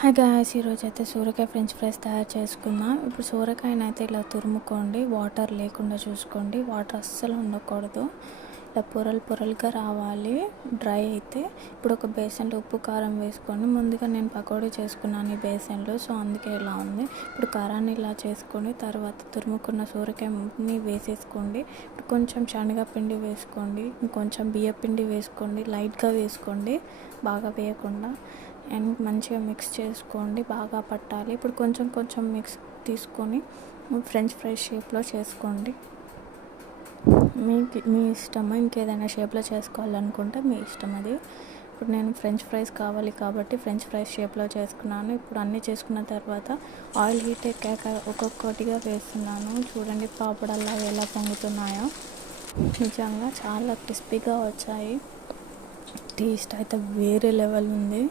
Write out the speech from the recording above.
Hi guys, ఈరోజు అయితే సూరకాయ French fries తయారు చేసుకుందాం. ఇప్పుడు సూరకాయని అయితే ఇలా తురుముకోండి, వాటర్ లేకుండా చూసుకోండి. వాటర్ అస్సలు ఉండకూడదు, ఇలా పొరలు పొరలుగా రావాలి డ్రై అయితే. ఇప్పుడు ఒక బేసన్లో ఉప్పు కారం వేసుకోండి. ముందుగా నేను పకోడీ చేసుకున్నాను ఈ బేసన్లో, సో అందుకే ఇలా ఉంది. ఇప్పుడు కారాన్ని ఇలా చేసుకొని తర్వాత తురుముకున్న సూరకాయని వేసేసుకోండి. ఇప్పుడు కొంచెం శనగపిండి వేసుకోండి, ఇంకొంచెం బియ్యపిండి వేసుకోండి, లైట్గా వేసుకోండి, బాగా వేయకుండా. అండ్ మంచిగా మిక్స్ చేసుకోండి, బాగా పట్టాలి. ఇప్పుడు కొంచెం కొంచెం మిక్స్ తీసుకొని ఫ్రెంచ్ ఫ్రైస్ షేప్లో చేసుకోండి. మీ ఇష్టము, ఇంకేదైనా షేప్లో చేసుకోవాలనుకుంటే మీ ఇష్టం అది. ఇప్పుడు నేను ఫ్రెంచ్ ఫ్రైస్ కావాలి కాబట్టి ఫ్రెంచ్ ఫ్రైస్ షేప్లో చేసుకున్నాను. ఇప్పుడు అన్నీ చేసుకున్న తర్వాత ఆయిల్ హీట్ ఎక్కాక ఒక్కొక్కటిగా వేస్తున్నాను. చూడండి పాపడల్లా ఎలా పొంగుతున్నాయో. నిజంగా చాలా క్రిస్పీగా వచ్చాయి. టేస్ట్ అయితే వేరే లెవెల్ ఉంది.